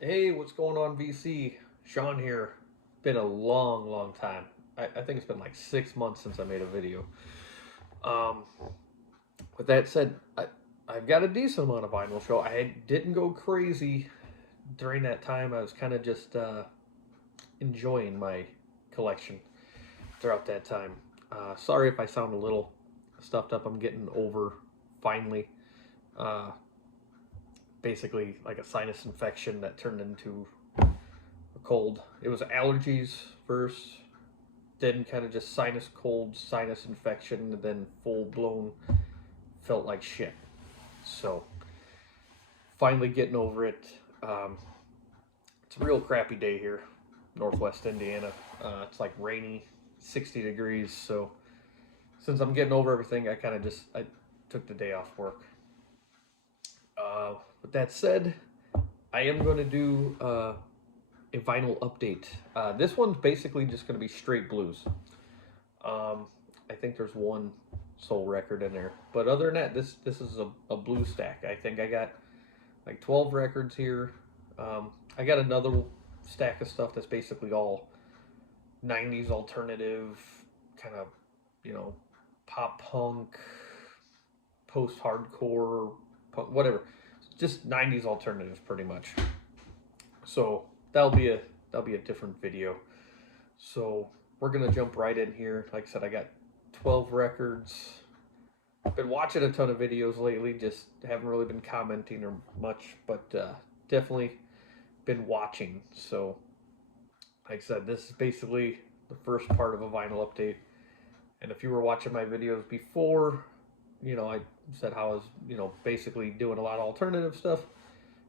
Hey, what's going on, VC? Sean here. Been a long time. I think it's been like 6 months since I made a video. Um, with that said, I've got a decent amount of vinyl show. I didn't go crazy during that time. I was kind of just enjoying my collection throughout that time. Sorry if I sound a little stuffed up. I'm getting over finally. Uh, Basically, like a sinus infection that turned into a cold. It was allergies first, then kind of just sinus cold, sinus infection, and then full blown felt like shit. So finally getting over it. Um, it's a real crappy day here, Northwest Indiana. It's like rainy, 60 degrees. So since I'm getting over everything, I took the day off work. With that said, I am going to do a vinyl update. This one's basically just going to be straight blues. Um, I think there's one soul record in there, but other than that, this is a blues stack. I think I got like 12 records here. I got another stack of stuff that's basically all 90s alternative, kind of, you know, pop punk, post hardcore, whatever. Just 90s alternatives, pretty much. So that'll be a different video. So we're gonna jump right in here. Like I said, I got 12 records. Been watching a ton of videos lately. Just haven't really been commenting or much, but definitely been watching. So, like I said, this is basically the first part of a vinyl update. And if you were watching my videos before, I said how I was, basically doing a lot of alternative stuff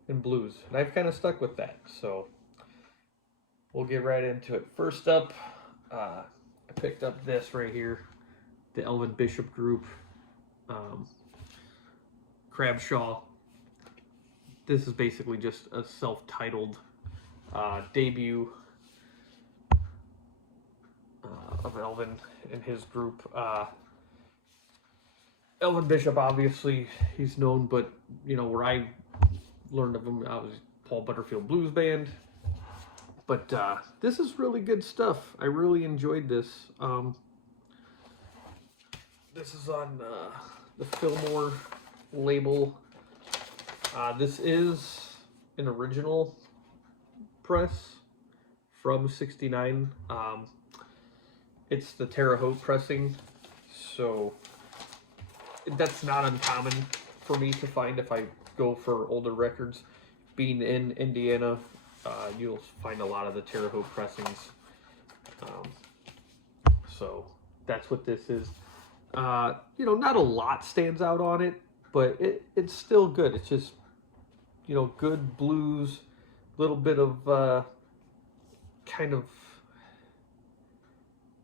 and blues, and I've kind of stuck with that. So we'll get right into it. First up, I picked up this right here, the Elvin Bishop Group, um, Crabshaw. This is basically just a self-titled debut of Elvin and his group. Elvin Bishop, obviously, he's known, but where I learned of him, I was Paul Butterfield Blues Band. But this is really good stuff. I really enjoyed this. This is on the Fillmore label. This is an original press from '69. It's the Terre Haute pressing, so that's not uncommon for me to find if I go for older records. Being in Indiana, you'll find a lot of the Terre Haute pressings. Um, so that's what this is. Not a lot stands out on it, but it's still good. It's just, good blues, little bit of kind of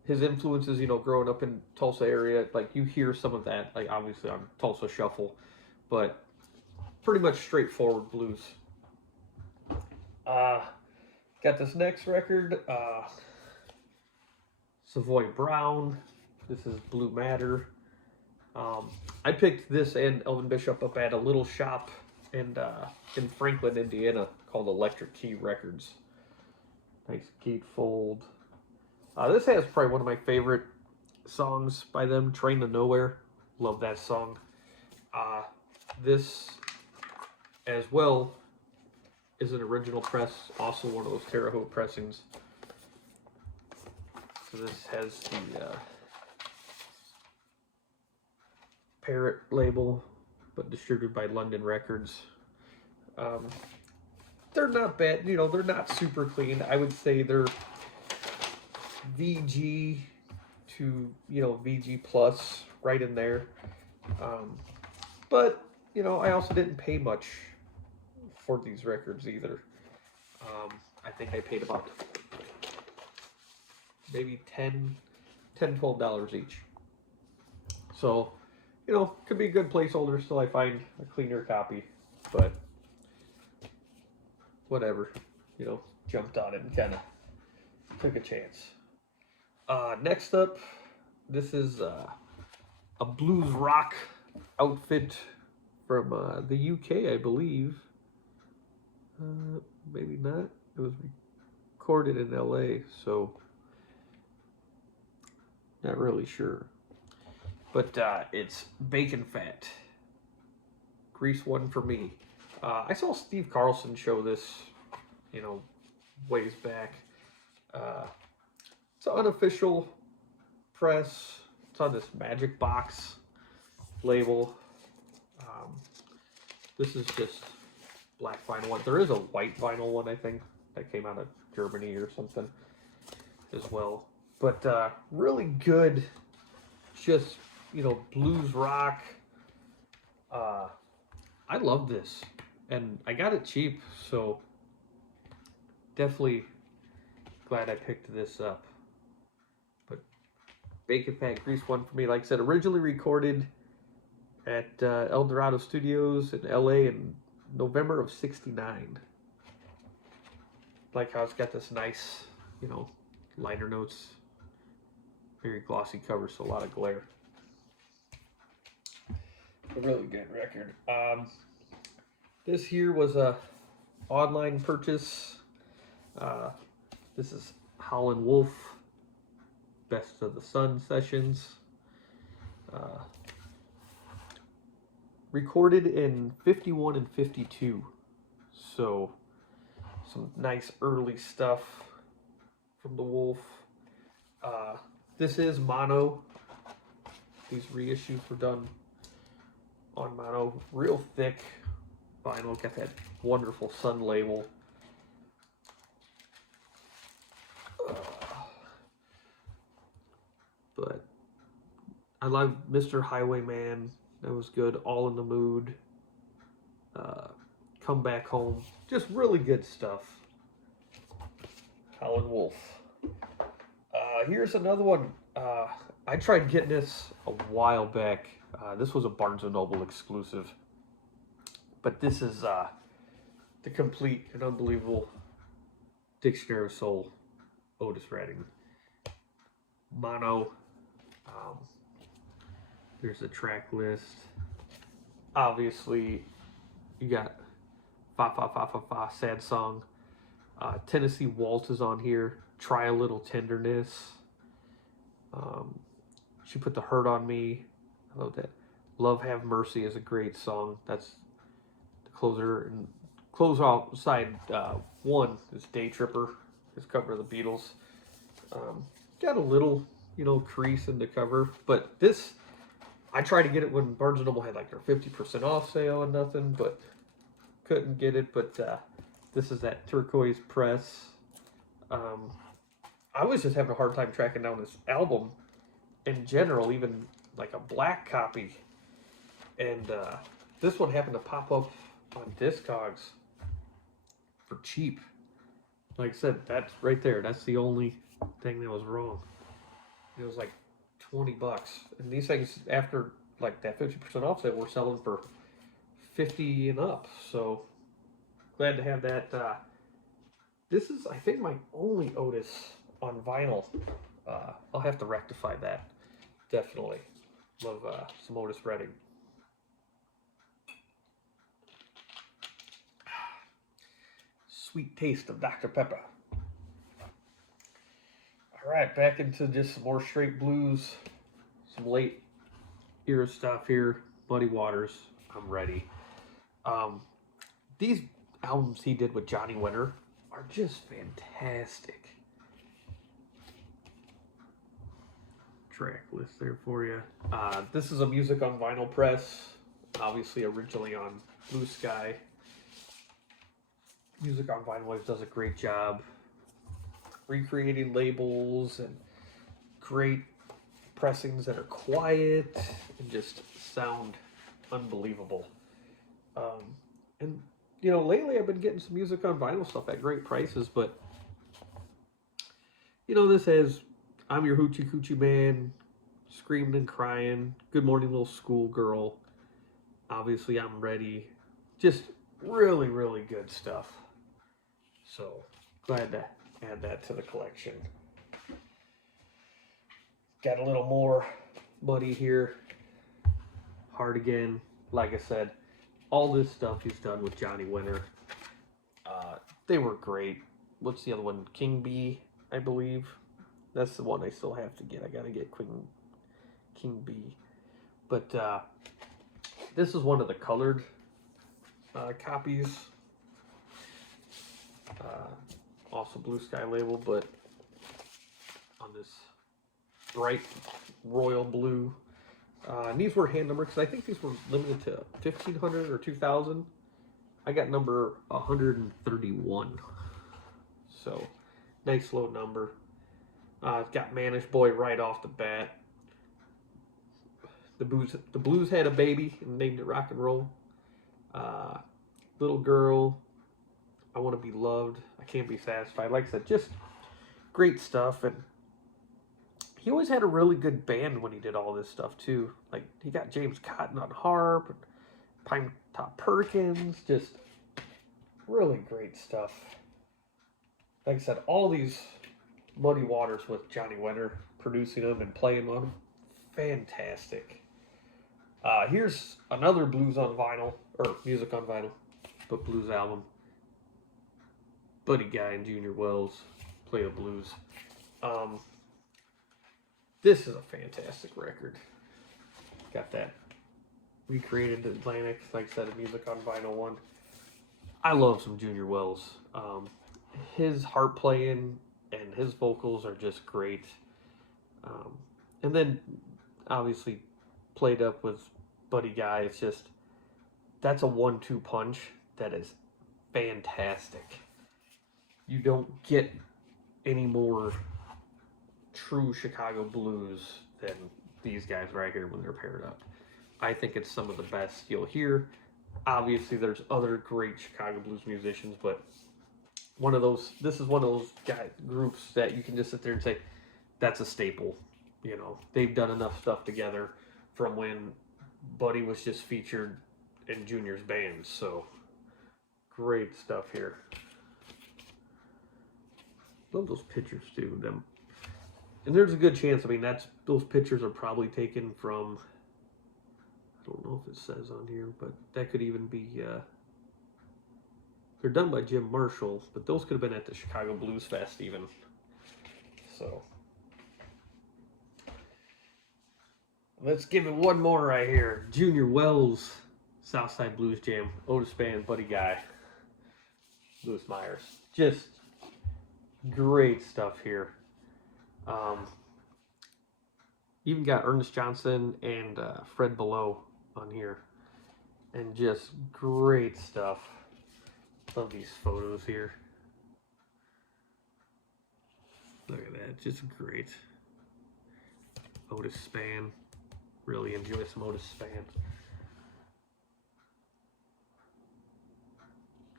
his influences, growing up in Tulsa area, like you hear some of that, like obviously on Tulsa Shuffle, but pretty much straightforward blues. Uh, got this next record, Savoy Brown. This is Blue Matter. I picked this and Elvin Bishop up at a little shop in Franklin, Indiana, called Electric Key Records. Nice gatefold. This has probably one of my favorite songs by them, Train to Nowhere. Love that song. This, as well, is an original press, also one of those Terre Haute pressings. So this has the Parrot label, but distributed by London Records. They're not bad, they're not super clean. I would say they're VG to VG plus, right in there. But I also didn't pay much for these records either. I think I paid about maybe $10, $12 each. So, could be a good placeholder till I find a cleaner copy. But whatever, jumped on it and kind of took a chance. Next up, this is a blues rock outfit from the UK, I believe. Maybe not. It was recorded in LA, so not really sure. But it's Bacon Fat. Grease one for me. I saw Steve Carlson show this, you know, ways back. Uh, it's an unofficial press. It's on this Magic Box label. This is just black vinyl one. There is a white vinyl one, I think, that came out of Germany or something as well. But really good, just, you know, blues rock. I love this. And I got it cheap, so definitely glad I picked this up. But Bacon Fat Grease one for me. Like I said, originally recorded at El Dorado Studios in LA in November of '69. Like how it's got this nice, you know, liner notes, very glossy cover, so a lot of glare. A really good record. This here was a online purchase. This is Howlin' Wolf, Best of the Sun sessions. Recorded in 51 and 52. So some nice early stuff from the Wolf. This is mono. These reissues were done on mono. Real thick vinyl. Got that wonderful Sun label. But I love Mr. Highwayman. That was good. All in the Mood. Come Back Home. Just really good stuff. Howlin' Wolf. Here's another one. I tried getting this a while back. This was a Barnes & Noble exclusive. But this is the complete and unbelievable Dictionary of Soul, Otis Redding. Mono. There's a track list. Obviously, you got Fa Fa Fa Fa Fa, Sad Song. Tennessee Waltz is on here. Try a Little Tenderness. She Put the Hurt on Me. I love that. Love Have Mercy is a great song. That's the closer. And close off side one is Day Tripper. His cover of the Beatles. Got a little, you know, crease in the cover, but this, I tried to get it when Barnes & Noble had like their 50% off sale and nothing, but couldn't get it. But this is that turquoise press. I was just having a hard time tracking down this album in general, even like a black copy. And this one happened to pop up on Discogs for cheap. Like I said, that's right there. That's the only thing that was wrong. It was like $20. And these things, after like that 50% off sale, were selling for 50 and up. So glad to have that. This is, I think, my only Otis on vinyl. I'll have to rectify that. Definitely. Love some Otis Redding. Sweet Taste of Dr. Pepper. All right, back into just some more straight blues. Some late era stuff here. Muddy Waters. I'm ready. These albums he did with Johnny Winter are just fantastic. Track list there for you. This is a Music on Vinyl press, obviously originally on Blue Sky. Music on Vinyl always does a great job recreating labels and great pressings that are quiet and just sound unbelievable. And you know, lately I've been getting some Music on Vinyl stuff at great prices, but you know, this has I'm Your Hoochie Coochie Man, Screaming and Crying, Good Morning Little Schoolgirl, obviously I'm Ready. Just really, really good stuff. So glad to add that to the collection. Got a little more Muddy here. Hard Again. Like I said, all this stuff he's done with Johnny Winter. They were great. What's the other one? King Bee, I believe. That's the one I still have to get. I gotta get King Bee. But this is one of the colored copies. Also Blue Sky label, but on this bright royal blue. And these were hand numbered because I think these were limited to 1,500 or 2,000. I got number 131. So, nice low number. It's got Manish Boy right off the bat. The Blues had a baby and named it Rock and Roll. Little girl, I want to be loved. I can't be satisfied. Like I said, just great stuff. And he always had a really good band when he did all this stuff too. Like he got James Cotton on harp, and Pine Top Perkins, just really great stuff. Like I said, all these Muddy Waters with Johnny Winter producing them and playing on them, fantastic. Here's another blues on vinyl, or music on vinyl, but blues album. Buddy Guy and Junior Wells play the blues. This is a fantastic record. Got that recreated Atlantic, like I said, a music on vinyl one. I love some Junior Wells. His harp playing and his vocals are just great. And then obviously played up with Buddy Guy. It's just, that's a 1-2 punch that is fantastic. You don't get any more true Chicago blues than these guys right here when they're paired up. I think it's some of the best you'll hear. Obviously, there's other great Chicago blues musicians, but this is one of those groups that you can just sit there and say, that's a staple. You know, they've done enough stuff together from when Buddy was just featured in Junior's band. So, great stuff here. Love those pictures too. Them, and there's a good chance. I mean, those pictures are probably taken from. I don't know if it says on here, but that could even be. They're done by Jim Marshall, but those could have been at the Chicago Blues Fest even. So. Let's give it one more right here. Junior Wells, Southside Blues Jam, Otis Band, Buddy Guy, Louis Myers. Just great stuff here. Even got Ernest Johnson and Fred Below on here. And just great stuff. Love these photos here. Look at that, just great. Otis Spann. Really enjoy some Otis Spann.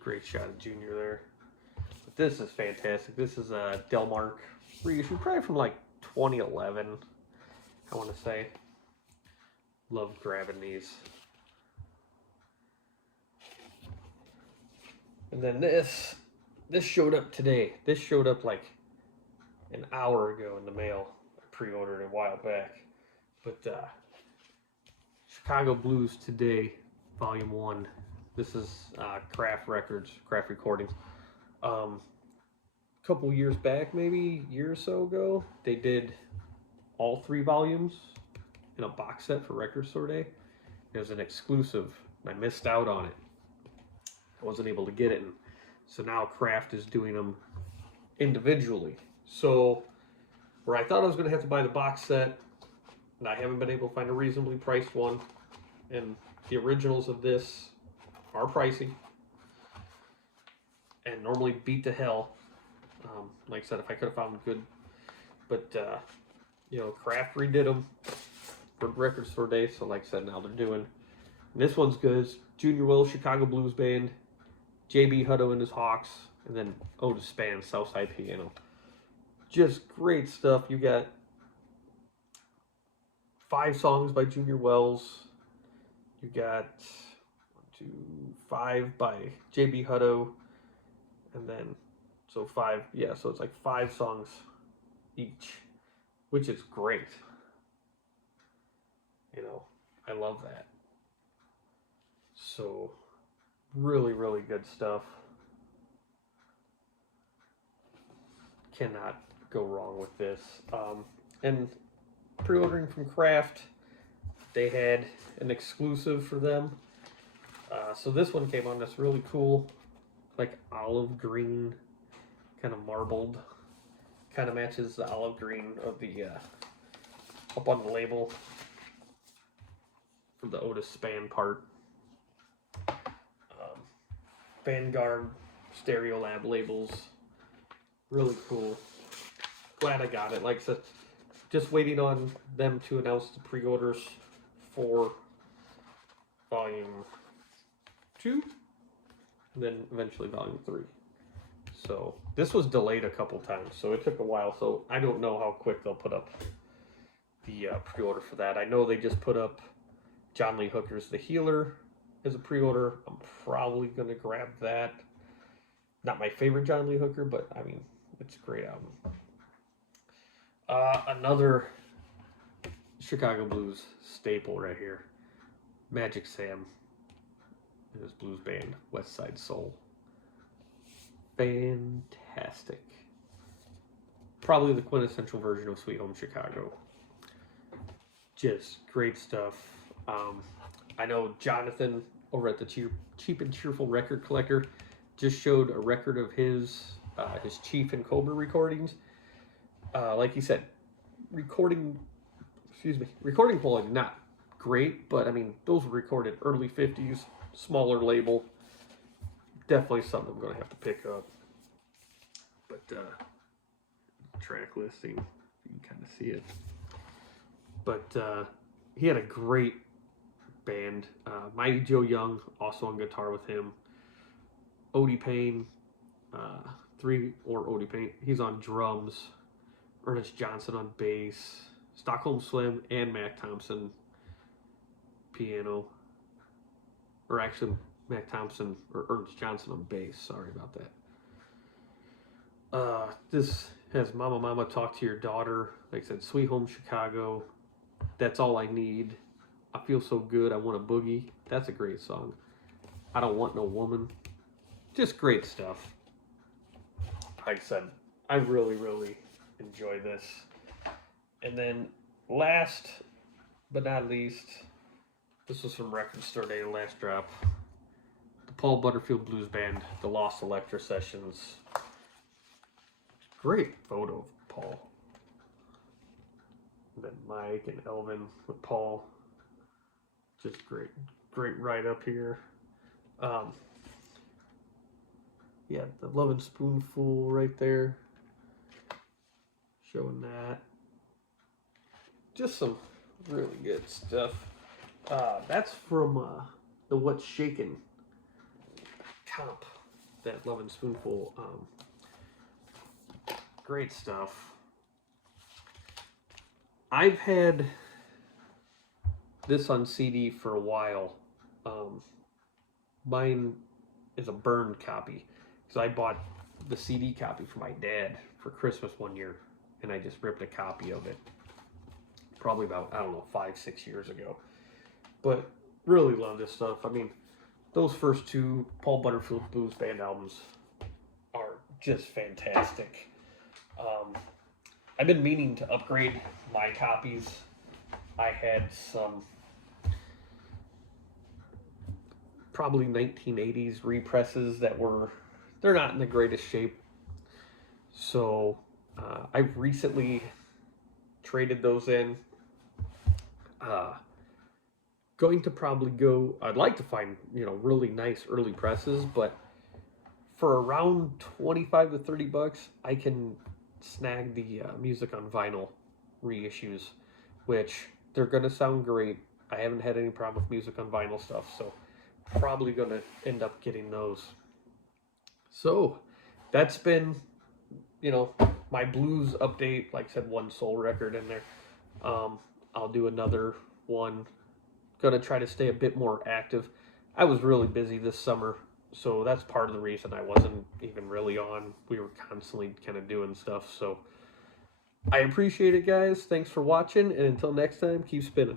Great shot of Junior there. But this is fantastic. This is a Delmark reissue, probably from like 2011, I want to say. Love grabbing these. And then this showed up today. This showed up like an hour ago in the mail. I pre-ordered it a while back. But Chicago Blues Today, Volume 1. This is Craft Records, Craft Recordings. A couple years back, maybe a year or so ago, they did all 3 volumes in a box set for Record Store Day. It was an exclusive, and I missed out on it. I wasn't able to get it, and so now Craft is doing them individually. So where I thought I was going to have to buy the box set, and I haven't been able to find a reasonably priced one, and the originals of this are pricey and normally beat to hell. Like I said, if I could have found them good, but you know, Craft redid them for Record Store Day, so like I said, now they're doing. And this one's good. It's Junior Wells, Chicago Blues Band, J.B. Hutto and his Hawks, and then Otis Spann, Southside Piano. Just great stuff. You got 5 songs by Junior Wells. You got 5 by J.B. Hutto, and then so 5. Yeah, so it's like 5 songs each, which is great. You know, I love that. So, really, really good stuff. cannot go wrong with this. And pre-ordering from Kraft, they had an exclusive for them. So this one came on this really cool, like olive green, kind of marbled, kind of matches the olive green of the up on the label for the Otis Spann part. Vanguard Stereolab labels, really cool. Glad I got it. Like I said, just waiting on them to announce the pre-orders for volume 2, and then eventually volume 3. So this was delayed a couple times, so it took a while. So I don't know how quick they'll put up the pre-order for that. I know they just put up John Lee Hooker's The Healer as a pre-order. I'm probably going to grab that. Not my favorite John Lee Hooker, but I mean, it's a great album. Another Chicago Blues staple right here. Magic Sam and his blues band, West Side Soul. Fantastic. Probably the quintessential version of Sweet Home Chicago. Just great stuff. I know Jonathan over at the Cheap and Cheerful Record Collector just showed a record of his Chief and Cobra recordings. Like he said, recording quality not great, but I mean those were recorded early 50s, smaller label. Definitely something I'm gonna have to pick up. But track listing, you can kind of see it. But he had a great band. Mighty Joe Young also on guitar with him. Odie Payne, Odie Payne. He's on drums. Ernest Johnson on bass. Stockholm Slim and Mac Thompson piano. Or actually, Mac Thompson or Ernest Johnson on bass. Sorry about that. This has Mama Mama Talk to Your Daughter. Like I said, Sweet Home Chicago. That's All I Need. I Feel So Good. I Want a Boogie. That's a great song. I Don't Want No Woman. Just great stuff. Like I said, I really, really enjoy this. And then last but not least, this was from Record Store Day, last drop. The Paul Butterfield Blues Band, The Lost Electra Sessions. Great photo of Paul. And then Mike and Elvin with Paul. Just great. Great write-up here. Yeah, the Lovin' Spoonful right there. Showing that. Just some really good stuff. That's from the What's Shakin' comp. That Lovin' Spoonful. Great stuff. I've had this on CD for a while. Mine is a burned copy. So I bought the CD copy for my dad for Christmas one year, and I just ripped a copy of it. Probably about, 5-6 years ago. But really love this stuff. I mean, those first two Paul Butterfield Blues Band albums are just fantastic. I've been meaning to upgrade my copies. I had some probably 1980s represses that they're not in the greatest shape. So I've recently traded those in. Going to probably I'd like to find, really nice early presses, but for around 25 to 30 bucks, I can snag the Music on Vinyl reissues, which they're going to sound great. I haven't had any problem with Music on Vinyl stuff, so probably going to end up getting those. So that's been, my blues update. Like I said, one soul record in there. I'll do another one. Gonna try to stay a bit more active. I was really busy this summer, so that's part of the reason I wasn't even really on. We were constantly kind of doing stuff, so I appreciate it, guys. Thanks for watching, and until next time, keep spinning.